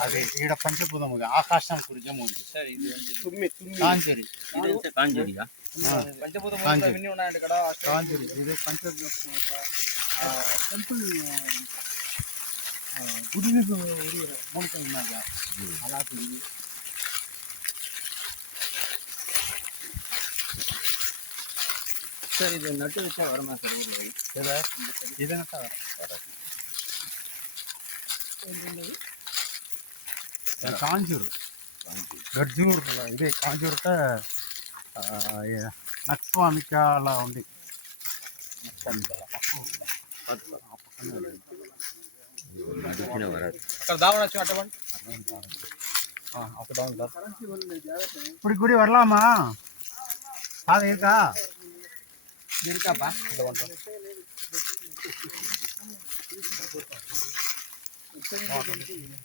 అదే ఈడ పంచభూతముగా ఆకాశం కుడిగే మూడు కాంజూరి కాంజూరిగా కాంజూరి ఇది టెంపుల్ గుడి మూడుతున్నాగా అలాంటి சார் இது நட்டு வச்சா வருமா சார் ஊரில் இதை நட்டா வர காஞ்சூர் గర్జూర్ ఇదే కాంజూరుట నక్స్వామిక అలా ఉంది இப்படி கூடி வரலாமா அது இருக்கா இருக்காப்பா